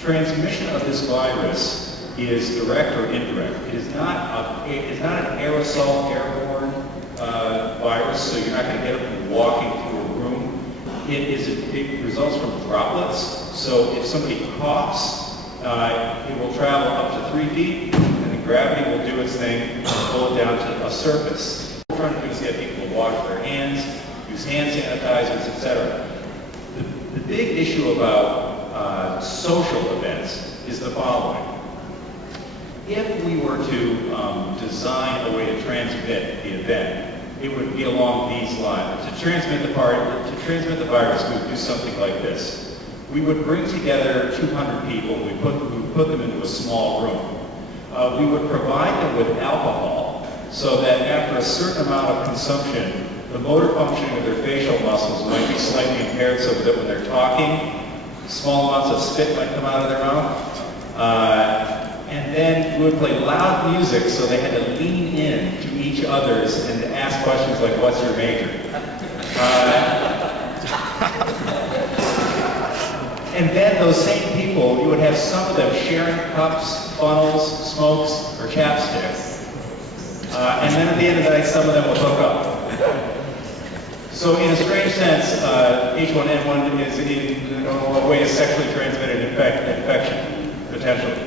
transmission of this virus is direct or indirect. It is not an aerosol, airborne virus, so you're not going to get it from walking through a room. It results from droplets. So if somebody coughs, it will travel up to 3 feet, and the gravity will do its thing and pull it down to a surface. What we're trying to do is get people to wash their hands, use hand sanitizers, etc. The big issue about social events is the following. If we were to design a way to transmit the event, it would be along these lines. To transmit the virus, we would do something like this. We would bring together 200 people. We would put them into a small room. We would provide them with alcohol so that after a certain amount of consumption, the motor functioning of their facial muscles might be slightly impaired, so that when they're talking, small amounts of spit might come out of their mouth. And then we would play loud music, so they had to lean in to each other's and ask questions like, "What's your major?" And then those same people, you would have some of them sharing cups, funnels, smokes, or chapsticks. And then at the end of the night, some of them would hook up. So in a strange sense, H1N1 is in a way a sexually transmitted infection, potentially.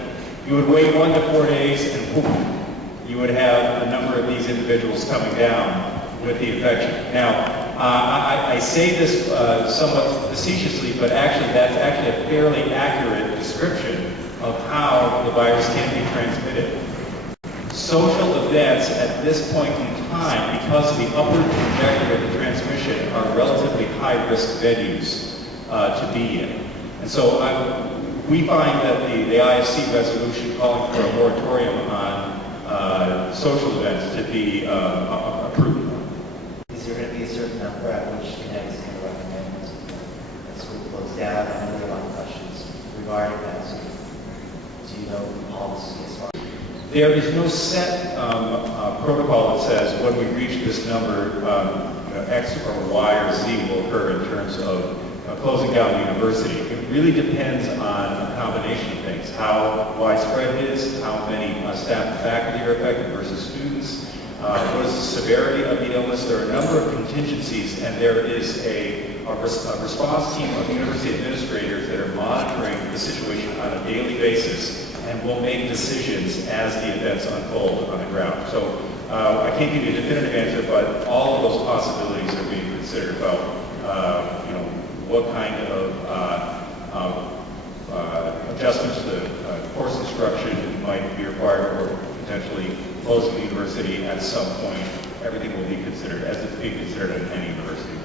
You would wait 1 to 4 days and boom, you would have a number of these individuals coming down with the infection. Now, I say this somewhat facetiously, but actually that's actually a fairly accurate description of how the virus can be transmitted. Social events at this point in time, because of the upward trajectory of the transmission, are relatively high-risk venues to be in. And so we find that the IFC resolution calling for a moratorium on social events to be approved. Is there going to be a certain number at which Gannett is going to recommend that school close down? I know there are a lot of questions regarding that. So do you know the policy as far as? There is no set protocol that says when we reach this number, X or Y or Z will occur in terms of closing down the university. It really depends on a combination of things. How widespread it is, how many staff and faculty are affected versus students, what is the severity of the illness. There are a number of contingencies, and there is a response team of university administrators that are monitoring the situation on a daily basis and will make decisions as the events unfold on the ground. So I can't give you a definitive answer, but all of those possibilities are being considered about what kind of adjustments to the course instruction might be required, or potentially closing the university at some point. Everything will be considered as it's being considered at any university.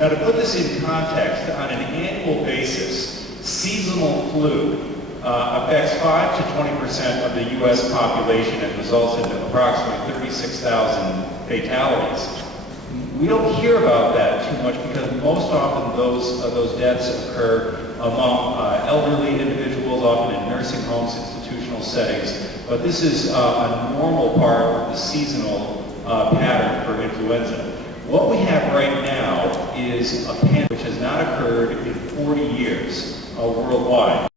Now, to put this in context, on an annual basis, seasonal flu affects 5 to 20% of the U.S. population and results in approximately 36,000 fatalities. We don't hear about that too much because most often those deaths occur among elderly individuals, often in nursing homes, institutional settings. But this is a normal part of the seasonal pattern for influenza. What we have right now is a pandemic which has not occurred in 40 years worldwide.